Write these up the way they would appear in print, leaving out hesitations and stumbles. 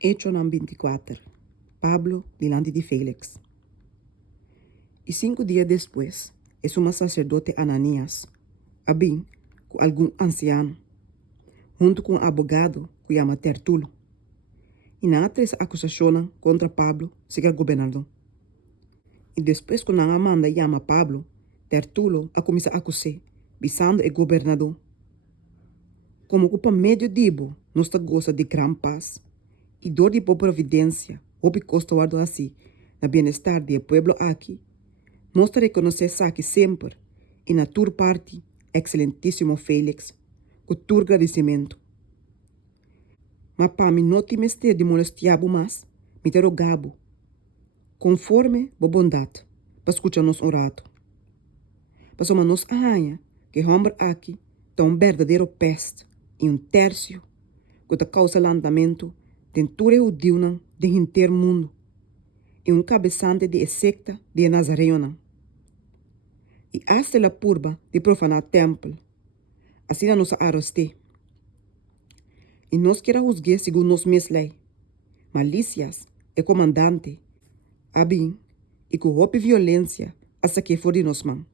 Hecho 24. Pablo delante de Félix. E 5 dias depois, o sumo sacerdote Ananias, bem com algum anciano, junto com um advogado que chama Tertulo, e não três acusações contra Pablo, segundo o governador. E depois que não manda chama Pablo, Tertulo a começar a acusar, visando o governador. Como que para meio dibo, nós goza de gran paz, e dor de boa providência, ou custa guardo assim, na bem-estar do povo aqui, nós reconhecemos aqui sempre, e na tua parte, excelentíssimo Félix, com tu agradecimento. Mas para mim não te mestre de molestiar mais, me te rogabo, conforme a bondade, para escutar-nos um rato. Para nós arranha, que homem aqui, está verdadeiro peste, e terço, que te causa lançamento, denture o Deus de inteiro mundo, e cabeçante de secta de Nazareno. E hasta la purba de profanar templo, assim nos arreste. E nós queremos juzgar segundo nos minhas leis. Malícias é comandante, abim, e com roupa violência, hasta que for de nós man.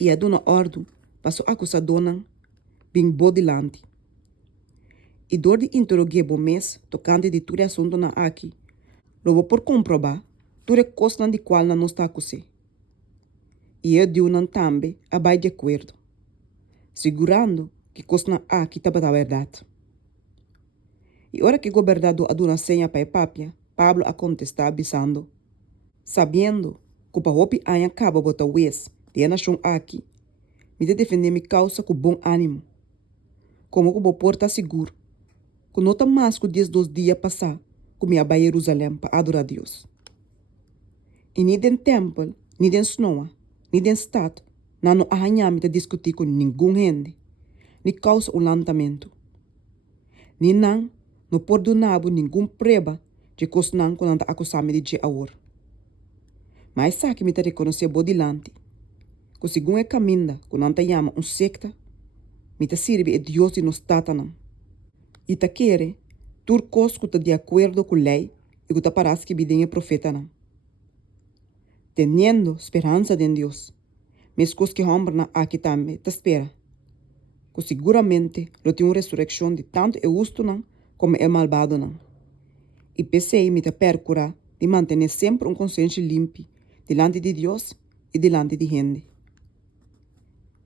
E a dona ordem, passou a acusadona, bem bodilante. E dor de interrogar bom mês, tocante de tudo assunto na aqui, logo por comprovar, tudo coisa de qual não está acusando. E eu digo não também, abai de acordo, segurando que coisa aqui estava a verdade. E hora que o governador a dona senha para a papia, Pablo a contestar avisando, sabendo que para hopi anha acaba botar wes, de a nação aqui, me de defender minha causa com bom ânimo, como que o porta seguro, que não está mais que 2 dias passar, que me abai Jerusalém para adorar a Deus. E nem den templo, nem den snoa, nem den stad, não arranhame de discutir com nenhum gente, nem causa o lançamento. Nem não perdonava nenhum preba de coisa não quando acusame de agora. Mas sabe que me te reconhecer bodilante, que segundo é caminho que não te chama secta, me te sirve a Deus de nos tatanam. E te quer, tur coisa que te de acordo com a lei e que te parece que bidem profeta não. Teniendo esperança em Deus, mas coisa que homem na aqui também te espera, que seguramente lo tem uma ressurreição de tanto o justo não como o malvado não. E pensei me te percurar de manter sempre consciência limpa delante de Deus e delante de gente.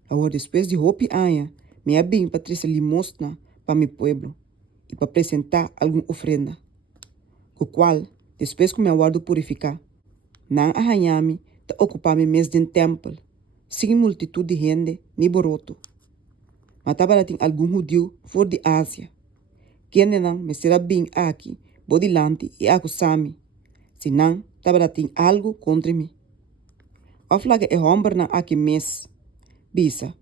Agora, depois de hopi anha, me bem para trazer limosna para meu povo e para apresentar alguma ofrenda, o qual, depois que me aguardo purificar, não arranhame de ocupar-me mês de templo, sem multitud de gente, nem boroto. Mas estava tem algum judeu fora de Ásia, que não me será bem aqui, bodilante e acusame, se não estava tem algo contra mim. Aflaga é homem na aqui mês, bisa,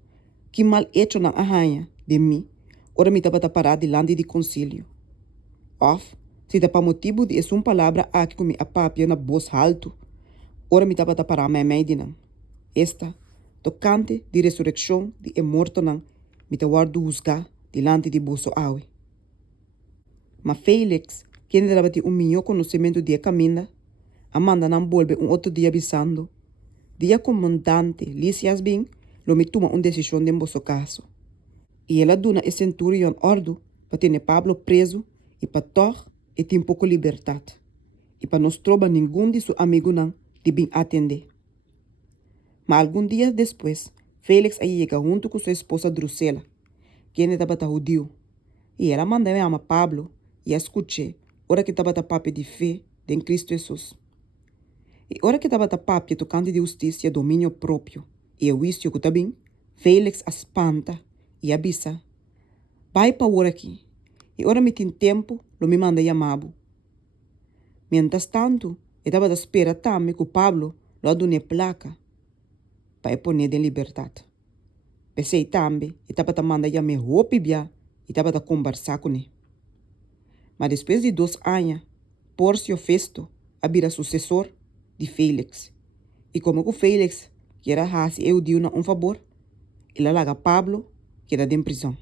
que mal hecho na arranha de mim, ora me estava parar delante de concílio. Of, se está para motivo de uma palavra aqui com a papia na voz alto, ora me estava parar minha medina. Esta, tocante de ressurreição de morto não, me te guardo juzgar delante de bolso aue. Mas Félix, que ainda ter melhor conhecimento de caminho, amanda não volve outro dia avisando, dia comandante Lícias bem, lo me toma uma decisão de vosso caso. E ela dona a centurião ordem para ter Pablo preso e para tor e ter pouco liberdade. E para não trobar nenhum de seus amigos não de bem atender. Mas algum dia depois, Félix aí chega junto com sua esposa Drusela, que ainda estava judeu. E ela manda me chamar Pablo e escutei, hora que estava papo de fé em Cristo Jesus. E hora que estava papo tocante de justiça e domínio próprio, e eu visto que também, Félix espanta e avisa, vai para hora aqui, e hora me tem tempo, lo me manda chamado. Mientras tanto, eu estava à espera também que Pablo lo adune placa, para poner em liberdade. Pensei também, eu estava a mandar chamar roupa e estava a conversar com ele. Mas depois de 2 anos, Pórcio Festo abira sucessor de Félix. E como que Félix, que era assim, eu dei um favor, ele larga Pablo, que era em prisão.